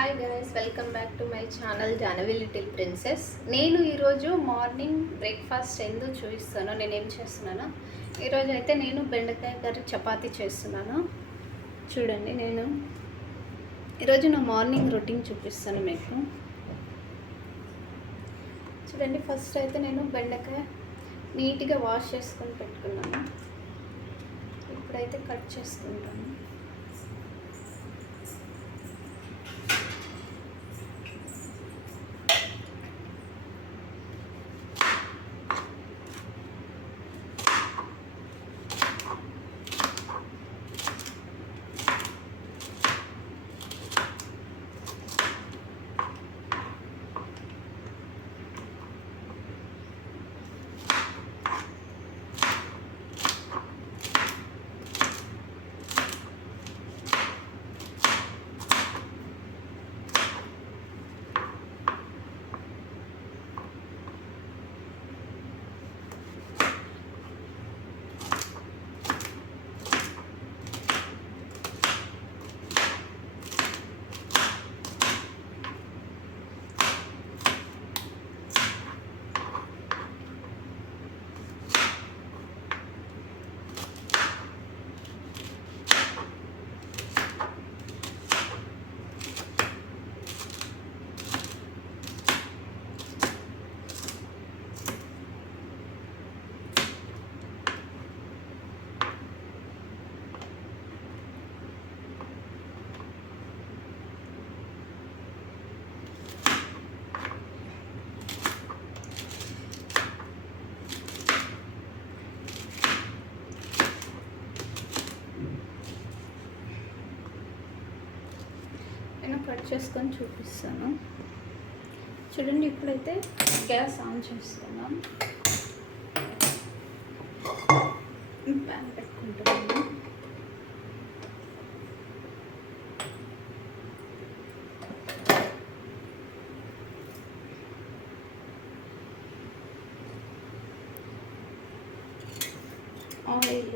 Hi guys, welcome back to my channel Janavi little princess. నేను ఈరోజు morning breakfast ఎందుకు చూపిస్తాను, నేనేం చేస్తున్నాను. ఈరోజు అయితే నేను బెండకాయ కర్రీ చపాతీ చేస్తున్నాను. చూడండి, నేను ఈరోజు నా మార్నింగ్ రొటీన్ చూపిస్తాను మీకు. చూడండి, ఫస్ట్ అయితే నేను బెండకాయ నీట్గా వాష్ చేసుకొని పెట్టుకున్నాను. ఇప్పుడైతే కట్ చేసుకుంటాను. కట్ చేసుకొని చూపిస్తాను. చూడండి, ఇప్పుడైతే గ్యాస్ ఆన్ చేస్తున్నాం. ప్యాన్ పెట్టుకుంటున్నాను. ఆయిల్,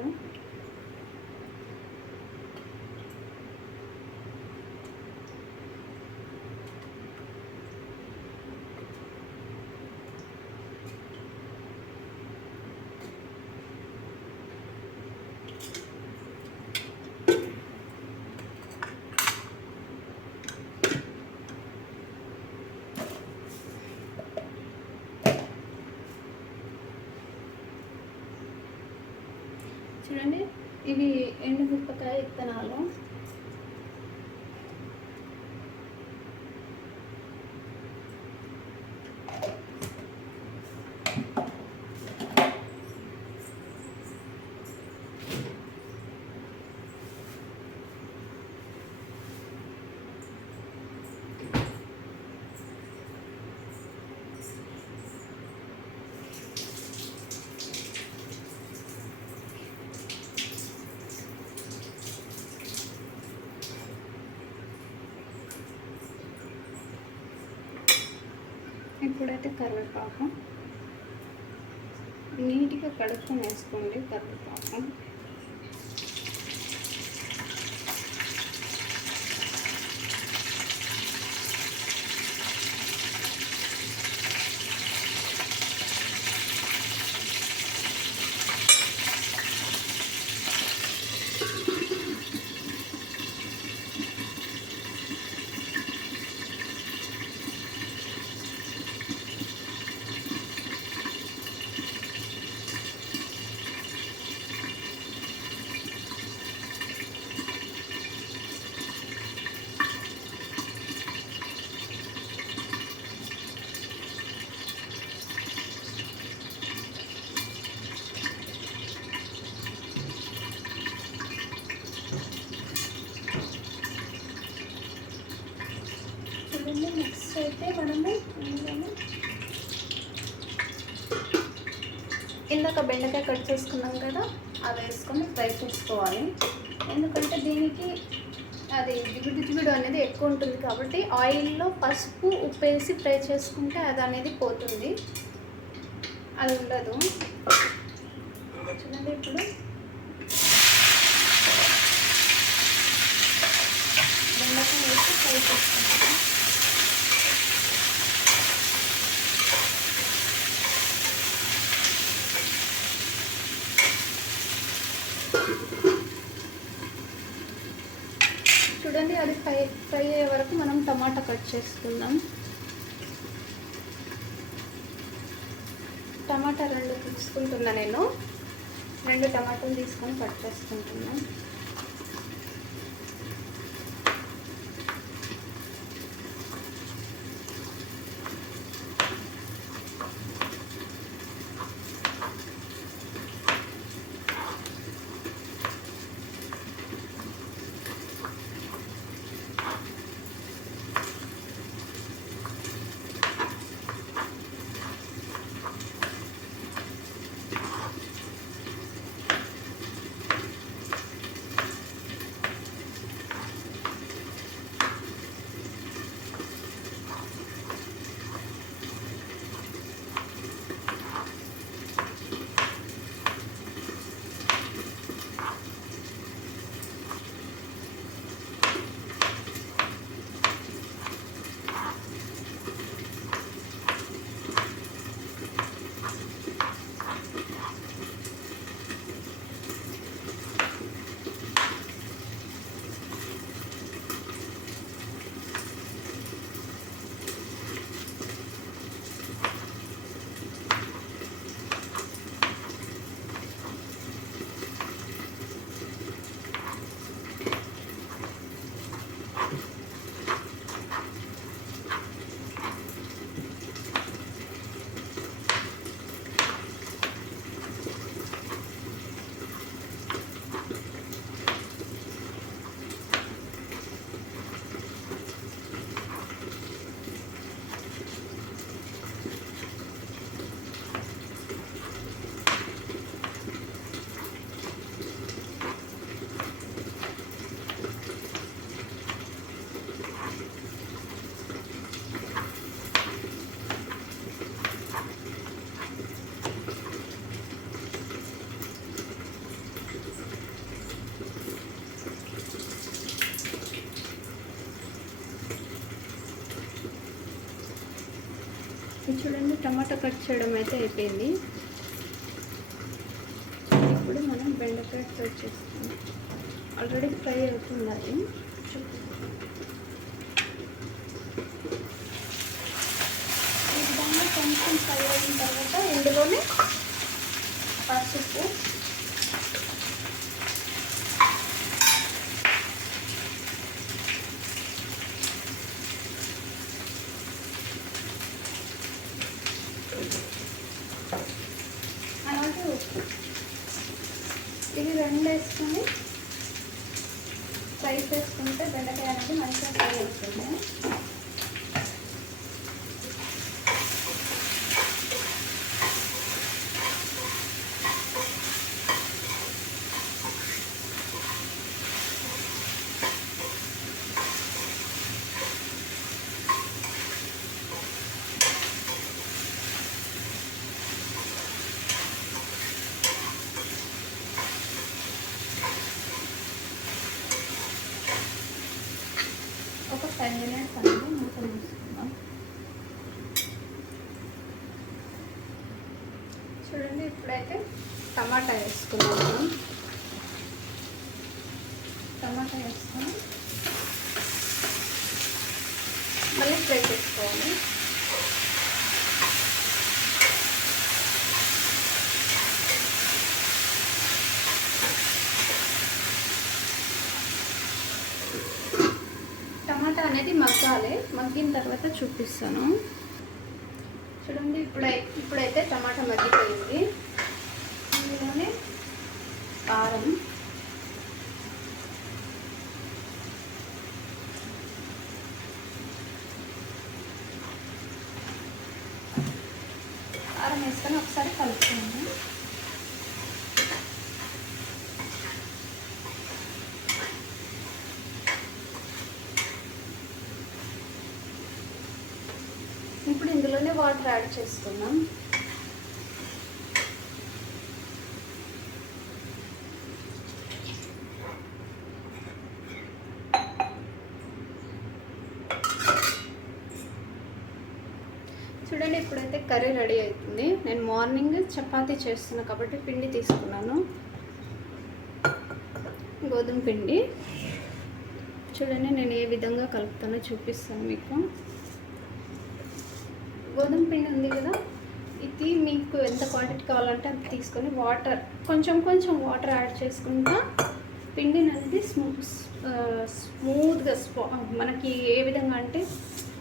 చూడండి, ఇవి ఎండుమిరపకాయ విత్తనాలు. ఇప్పుడైతే కరివేపాకు నీట్గా కడుక్కొని వేసుకోండి. కరివేపాకు నెక్స్ట్ అయితే మనము ఇందాక బెండకాయ కట్ చేసుకున్నాం కదా, అది వేసుకొని ఫ్రై చేసుకోవాలి. ఎందుకంటే దీనికి అది జిగుడు అనేది ఎక్కువ ఉంటుంది కాబట్టి ఆయిల్లో పసుపు ఉప్పు వేసి ఫ్రై చేసుకుంటే అది అనేది పోతుంది, అది ఉండదు. చూడండి, ఇప్పుడు బెండకాయ ఫ్రై చేసుకుంటాను. చూడండి, అది ఫ్రై అయ్యే వరకు మనం టమాటా కట్ చేసుకుందాం. టమాటా 2 తీసుకుంటున్నా. నేను 2 టమాటాలు తీసుకొని కట్ చేసుకుంటున్నాను. చూడండి, టమాటా కట్ చేయడం అయితే అయిపోయింది. ఇప్పుడు మనం బెండకాయ ఫ్రై చేస్తాం. ఆల్రెడీ ఫ్రై అవుతుంది. అది ఈ విధంగా కొంచెం ఫ్రై అయిన తర్వాత ఇందులోనే పసుపు, అలాగే ఉప్పు, ఇవి 2 వేసుకొని ఫ్రై చేసుకుంటే బెండకాయ అనేది మంచిగా ఫ్రై అవుతుంది. ఒక 10 మినిట్స్ అనేది మూత మూసుకుందాం. చూడండి, ఇప్పుడైతే టమాటా వేసుకున్నాము. టమాటా వేసుకొని మళ్ళీ ఫ్రై చేసుకోవాలి. టమాటా అనేది మగ్గాలి. మగ్గిన తర్వాత చూపిస్తాను. చూడండి, ఇప్పుడైతే టమాటా మగ్గిపోయింది. ఇందులోనే కారం, వేసుకొని ఒకసారి కలుపుకోండి. ఇప్పుడు ఇందులోనే వాటర్ యాడ్ చేసుకుందాం. చూడండి, ఇప్పుడైతే కర్రీ రెడీ అవుతుంది. నేను మార్నింగ్ చపాతీ చేస్తున్నా కాబట్టి పిండి తీసుకున్నాను, గోధుమ పిండి. చూడండి నేను ఏ విధంగా కలుపుతానో చూపిస్తాను మీకు. గోధుమ పిండి ఉంది కదా, ఇది మీకు ఎంత క్వాంటిటీ కావాలంటే అంత తీసుకొని వాటర్ కొంచెం కొంచెం వాటర్ యాడ్ చేసుకుంటా పిండిని అనేది స్మూత్గా మనకి ఏ విధంగా అంటే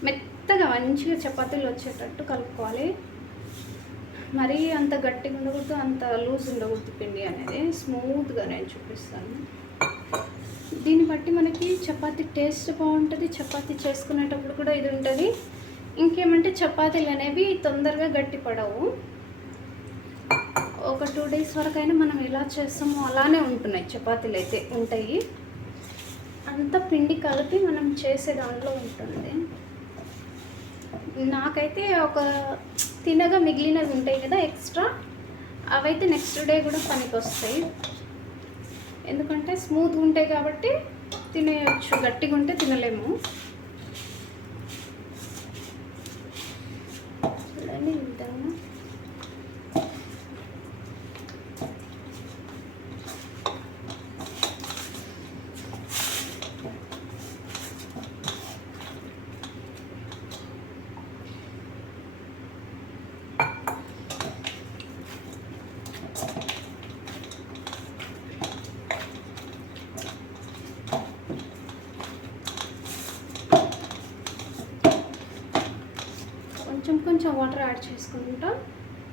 మెత్తగా మంచిగా చపాతీలు వచ్చేటట్టు కలుపుకోవాలి. మరీ అంత గట్టిగా ఉండకూడదు, అంత లూజ్ ఉండకూడదు. పిండి అనేది స్మూత్గా నేను చూపిస్తాను. దీన్ని బట్టి మనకి చపాతీ టేస్ట్ బాగుంటుంది. చపాతీ చేసుకునేటప్పుడు కూడా ఇది ఉంటుంది. ఇంకేమంటే చపాతీలు అనేవి తొందరగా గట్టిపడవు. ఒక 2 days వరకైనా మనం ఎలా చేస్తామో అలానే ఉంటున్నాయి చపాతీలు అయితే ఉంటాయి. అంత పిండి కలిపి మనం చేసే దాంట్లో ఉంటుంది. నాకైతే ఒక తినగా మిగిలినవి ఉంటాయి కదా ఎక్స్ట్రా, అవైతే నెక్స్ట్ డే కూడా పనికి వస్తాయి. ఎందుకంటే స్మూత్గా ఉంటాయి కాబట్టి తినేయచ్చు, గట్టిగా ఉంటే తినలేము. చూడండి ఈ విధంగా. కొంచెం కొంచెం వాటర్ యాడ్ చేసుకుంటా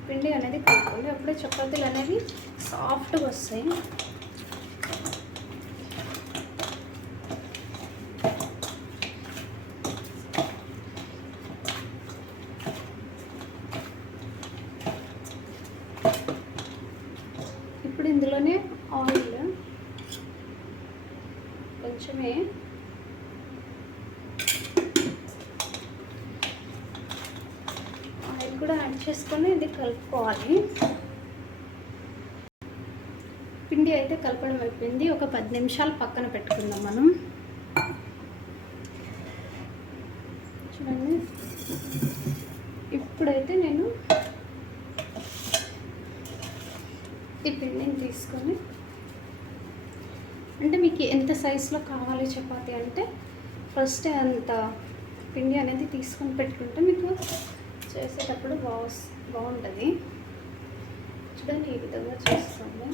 పిండి అనేది కలుపుకోండి. అప్పుడే చపాతీలు అనేవి సాఫ్ట్గా వస్తాయి. ఇప్పుడు ఇందులోనే ఆయిల్ కొంచెమే, కూడా యాడ్ చేసుకొని ఇది కలుపుకోవాలి. పిండి అయితే కలపడం అయిపోయింది. ఒక 10 నిమిషాలు పక్కన పెట్టుకుందాం మనం. చూడండి, ఇప్పుడైతే నేను ఈ పిండిని తీసుకొని, అంటే మీకు ఎంత సైజులో కావాలి చపాతీ అంటే ఫస్ట్ అంత పిండి అనేది తీసుకొని పెట్టుకుంటే మీకు చేసేటప్పుడు బాగుంటుంది. చూడండి ఈ విధంగా చేస్తాము.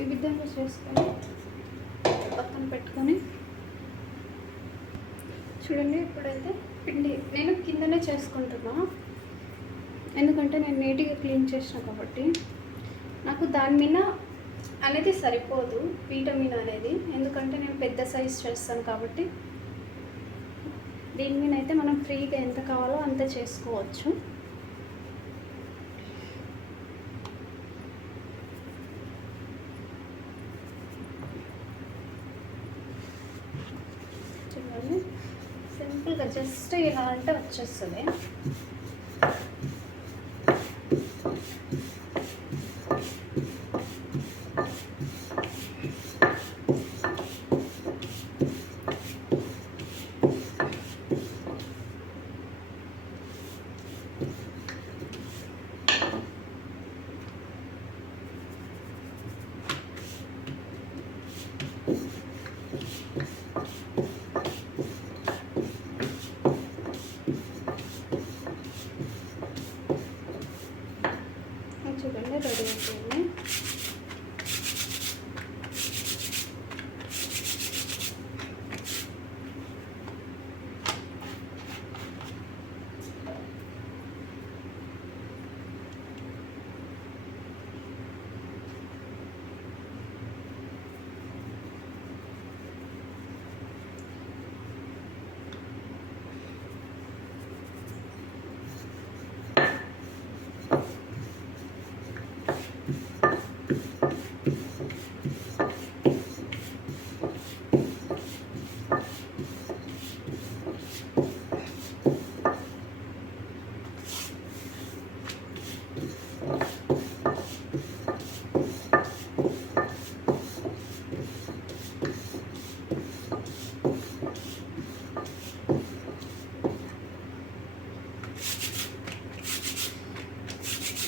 ఈ విధంగా చేసుకొని పక్కన పెట్టుకొని, చూడండి ఇప్పుడైతే పిండి నేను కిందనే చేసుకుంటున్నా. ఎందుకంటే నేను నీట్గా క్లీన్ చేసిన కాబట్టి నాకు దాని మీద అనేది సరిపోదు పీట మీద అనేది. ఎందుకంటే నేను పెద్ద సైజ్ చేస్తాను కాబట్టి దీని మీద అయితే మనం ఫ్రీగా ఎంత కావాలో అంత చేసుకోవచ్చు. చూడండి సింపుల్గా జస్ట్ ఇలా అంటే వచ్చేస్తుంది. రెడీ అయిపోయింది.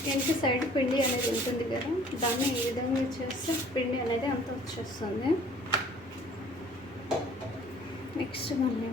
వెనక సైడ్ పిండి అనేది ఉంటుంది కదా, దాన్ని ఈ విధంగా చేస్తే పిండి అనేది అంతా వచ్చేస్తుంది. నెక్స్ట్ మళ్ళీ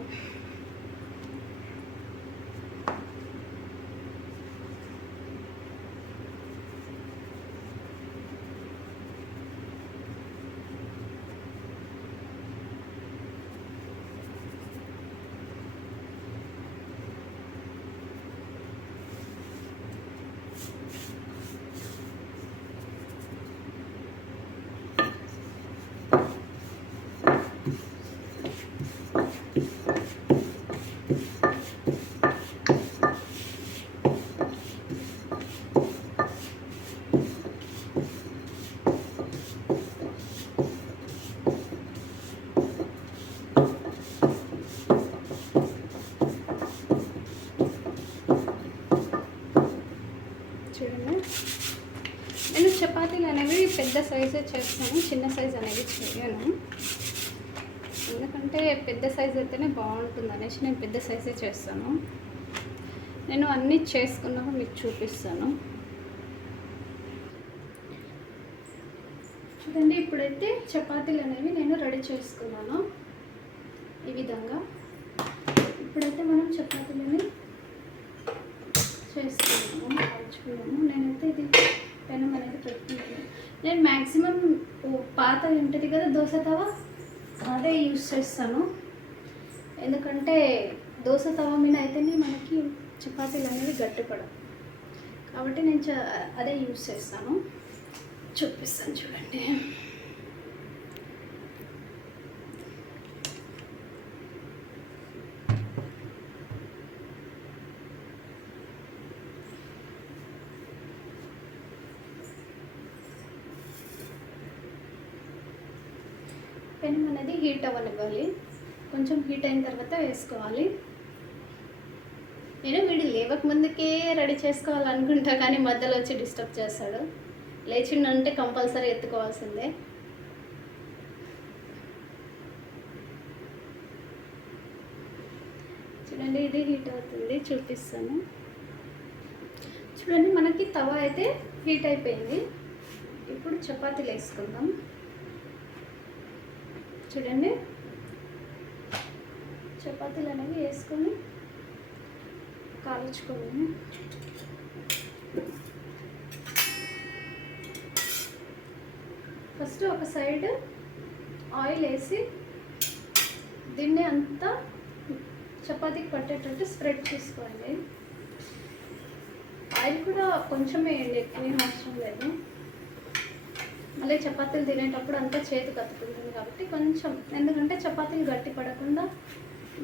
చూడండి, నేను చపాతీలు అనేవి పెద్ద సైజే చేస్తాను, చిన్న సైజ్ అనేవి చేయను. ఎందుకంటే పెద్ద సైజ్ అయితేనే బాగుంటుంది అనేసి నేను పెద్ద సైజే చేస్తాను. నేను అన్నీ చేసుకున్నాక మీకు చూపిస్తాను. చూడండి, ఇప్పుడైతే చపాతీలు అనేవి నేను రెడీ చేసుకున్నాను ఈ విధంగా. ఇప్పుడైతే మనం చపాతీలని చేసుకున్నాము, కాల్చుకున్నాము. నేనైతే ఇది పెనం అనేది పెట్టుకుంటాను. నేను మ్యాక్సిమం పాత ఉంటుంది కదా దోశ తవా, అదే యూస్ చేస్తాను. ఎందుకంటే దోశ తవా మీద అయితేనే మనకి చపాతీలు అనేవి గట్టిపడవు, కాబట్టి నేను అదే యూస్ చేస్తాను. చూపిస్తాను చూడండి. పెనం అనేది హీట్ అవ్వనివ్వాలి, కొంచెం హీట్ అయిన తర్వాత వేసుకోవాలి. నేను వీడు లేవక ముందుకే రెడీ చేసుకోవాలనుకుంటా, కానీ మధ్యలో వచ్చి డిస్టర్బ్ చేస్తాడు. లేచిండంటే కంపల్సరీ ఎత్తుకోవాల్సిందే. చూడండి, ఇది హీట్ అవుతుంది, చూపిస్తాను. చూడండి, మనకి తవా అయితే హీట్ అయిపోయింది. ఇప్పుడు చపాతీలు వేసుకుందాం. చూడండి, చపాతీలు అనేవి వేసుకొని కాల్చుకోవాలి. ఫస్ట్ ఒక సైడ్ ఆయిల్ వేసి దీన్ని అంతా చపాతీకి పట్టేటట్టు స్ప్రెడ్ చేసుకోండి. ఆయిల్ కూడా కొంచెం వేయండి, ఎక్కువ ఏం అవసరం లేదు. మళ్ళీ చపాతీలు తినేటప్పుడు అంతా చేతి కత్తుకుంటుంది కాబట్టి కొంచెం, ఎందుకంటే చపాతీలు గట్టి పడకుండా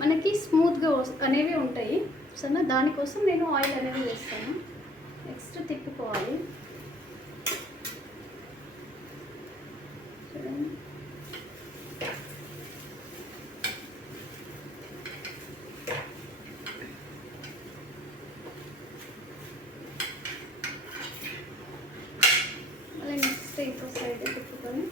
మనకి స్మూత్గా అనేవి ఉంటాయి. సరే, దానికోసం నేను ఆయిల్ అనేవి వేస్తాను. నెక్స్ట్ తిప్పుకోవాలి. చూడండి, మళ్ళీ నెక్స్ట్ ఇంకో సైడ్ తిప్పుకొని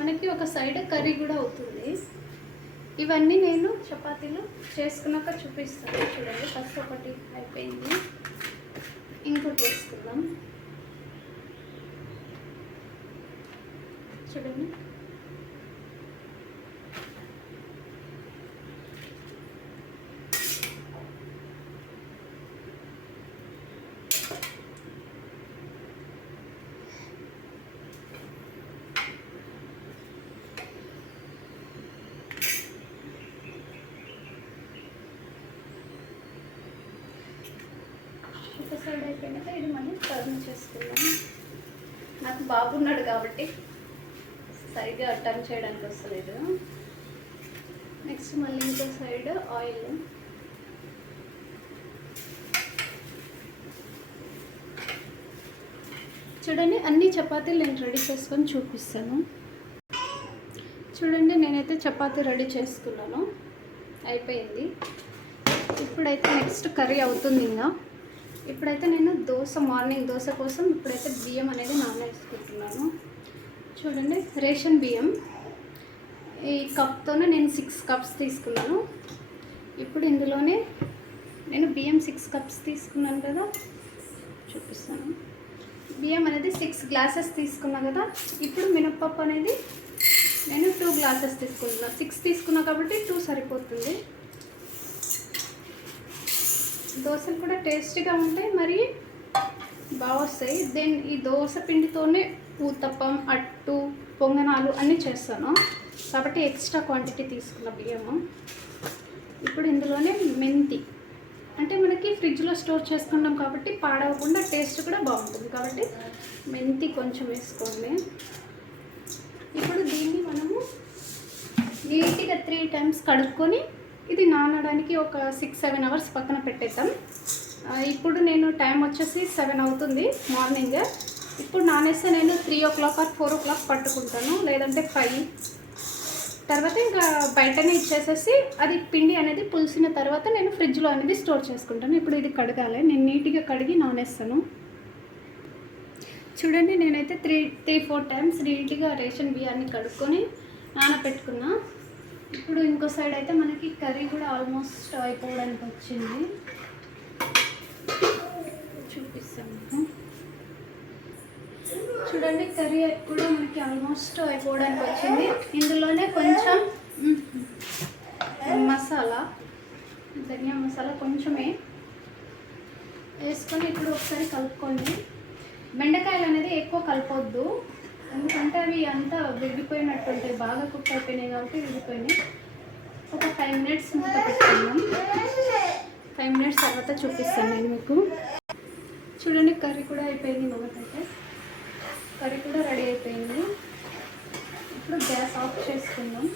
మనకి ఒక సైడ్ కర్రీ కూడా అవుతుంది. ఇవన్నీ నేను చపాతీలు చేసుకున్నాక చూపిస్తాను. చూడండి, ఫస్ట్ ఒకటి అయిపోయింది, ఇంకోటి వేసుకుందాం. చూడండి. ఒక సైడ్ అయిపోయినాక ఇది మళ్ళీ టర్న్ చేసుకున్నాను. నాకు బాగున్నాడు కాబట్టి సరిగ్గా టర్న్ చేయడానికి వస్తలేదు. నెక్స్ట్ మళ్ళీ ఇంకో సైడ్ ఆయిల్. చూడండి, అన్ని చపాతీలు నేను రెడీ చేసుకొని చూపిస్తాను. చూడండి, నేనైతే చపాతీ రెడీ చేసుకున్నాను, అయిపోయింది. ఇప్పుడైతే నెక్స్ట్ కర్రీ అవుతుంది. ఇంకా ఇప్పుడైతే నేను మార్నింగ్ దోశ కోసం ఇప్పుడైతే బియ్యం అనేది నానబెట్టుకుంటున్నాను. చూడండి, రేషన్ బియ్యం ఈ కప్తోనే నేను 6 కప్స్ తీసుకున్నాను. ఇప్పుడు ఇందులోనే నేను బియ్యం 6 కప్స్ తీసుకున్నాను కదా, చూపిస్తాను. బియ్యం అనేది 6 గ్లాసెస్ తీసుకున్నా కదా. ఇప్పుడు మినప్పప్పు అనేది నేను 2 గ్లాసెస్ తీసుకుంటున్నాను. 6 తీసుకున్నా కాబట్టి 2 సరిపోతుంది. దోశలు కూడా టేస్టీగా ఉంటాయి, మరి బాగా వస్తాయి. ఈ దోశ పిండితోనే ఊతప్పం, అట్టు, పొంగనాలు అన్నీ చేస్తాను కాబట్టి ఎక్స్ట్రా క్వాంటిటీ తీసుకున్న బియ్యము. ఇప్పుడు ఇందులోనే మెంతి, అంటే మనకి ఫ్రిడ్జ్లో స్టోర్ చేసుకున్నాం కాబట్టి పాడవకుండా టేస్ట్ కూడా బాగుంటుంది కాబట్టి మెంతి కొంచెం వేసుకోండి. ఇప్పుడు దీన్ని మనము నీట్గా 3 టైమ్స్ కడుక్కొని ఇది నానడానికి ఒక 6-7 అవర్స్ పక్కన పెట్టేద్దాం. ఇప్పుడు నేను టైం వచ్చేసి 7 అవుతుంది మార్నింగ్. ఇప్పుడు నానేస్తే నేను 3 o'clock or 4 o'clock పట్టుకుంటాను, లేదంటే 5. తర్వాత ఇంకా బయటనే ఇచ్చేసేసి అది పిండి అనేది పులిసిన తర్వాత నేను ఫ్రిడ్జ్లో అనేది స్టోర్ చేసుకుంటాను. ఇప్పుడు ఇది కడగాలి, నేను నీట్గా కడిగి నానేస్తాను. చూడండి, నేనైతే 3-4 టైమ్స్ నీట్గా రేషన్ బియ్యాన్ని కడుక్కొని నానబెట్టుకున్నా. ఇప్పుడు ఇంకో సైడ్ అయితే మనకి కర్రీ కూడా ఆల్మోస్ట్ అయిపోవడానికి వచ్చింది, చూపిస్తాను. చూడండి, కర్రీ కూడా మనకి ఆల్మోస్ట్ అయిపోవడానికి వచ్చింది. ఇందులోనే కొంచెం మసాలా, ధనియా మసాలా కొంచెమే వేసుకొని ఇప్పుడు ఒకసారి కలుపుకోండి. బెండకాయలు అనేది ఎక్కువ కలపొద్దు, ఎందుకంటే అవి అంతా విడిపోయినట్టు ఉంటాయి, బాగా కుక్ అయిపోయినాయి కాబట్టి విడిపోయినాయి. ఒక 5 minutes మూత పెట్టుకుందాం. 5 minutes తర్వాత చూపిస్తాను నేను మీకు. చూడండి, కర్రీ కూడా అయిపోయింది. మొదటైతే కర్రీ కూడా రెడీ అయిపోయింది. ఇప్పుడు గ్యాస్ ఆఫ్ చేసుకుందాం.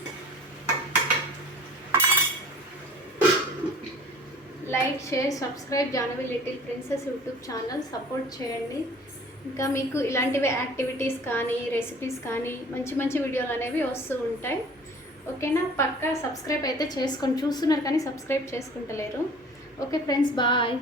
Like, share, subscribe Jahnavi little princess YouTube channel support చేయండి. ఇంకా మీకు ఇలాంటివి యాక్టివిటీస్ కానీ రెసిపీస్ కానీ మంచి మంచి వీడియోలు అనేవి వస్తూ ఉంటాయి. ఓకేనా? పక్కా సబ్స్క్రైబ్ అయితే చేసుకొని చూస్తున్నారు కానీ సబ్స్క్రైబ్ చేసుకుంటలేరు. Okay friends, bye.